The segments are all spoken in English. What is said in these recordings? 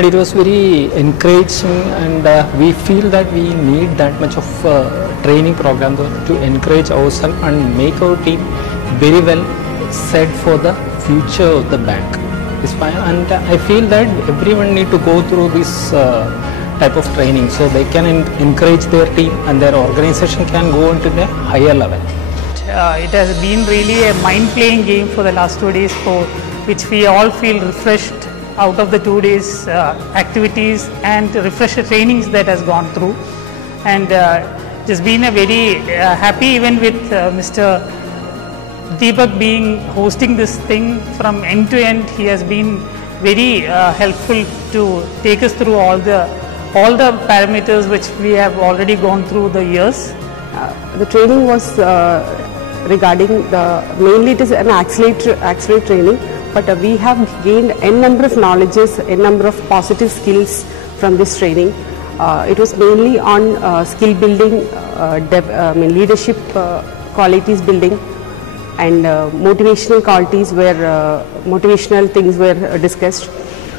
and it was very encouraging, and we feel that we need that much of training program to encourage ourselves and make our team very well set for the future of the bank. And I feel that everyone need to go through this type of training so they can encourage their team and their organization can go into the higher level. It has been really a mind-playing game for the last 2 days, for which we all feel refreshed out of the 2 days activities and refresher trainings that has gone through. And it has been a very happy event with Mr. Deepak hosting this thing from end to end. He has been very helpful to take us through all the parameters which we have already gone through the years. The training was regarding mainly it is an accelerate training, but we have gained n number of knowledges, n number of positive skills from this training. It was mainly on skill building, leadership qualities building, and motivational qualities where motivational things were discussed.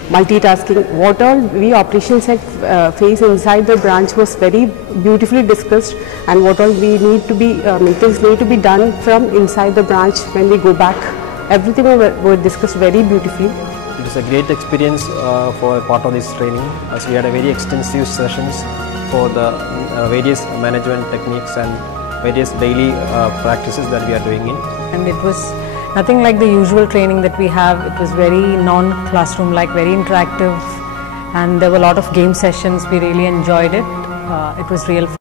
Multitasking, what all we operations face inside the branch was very beautifully discussed, and what all we need to be things need to be done from inside the branch when we go back. Everything were discussed very beautifully. It was a great experience for a part of this training, as we had a very extensive sessions for the various management techniques and various daily practices that we are doing in. And it was nothing like the usual training that we have. It was very non-classroom like, very interactive, and there were a lot of game sessions. We really enjoyed it. It was real fun.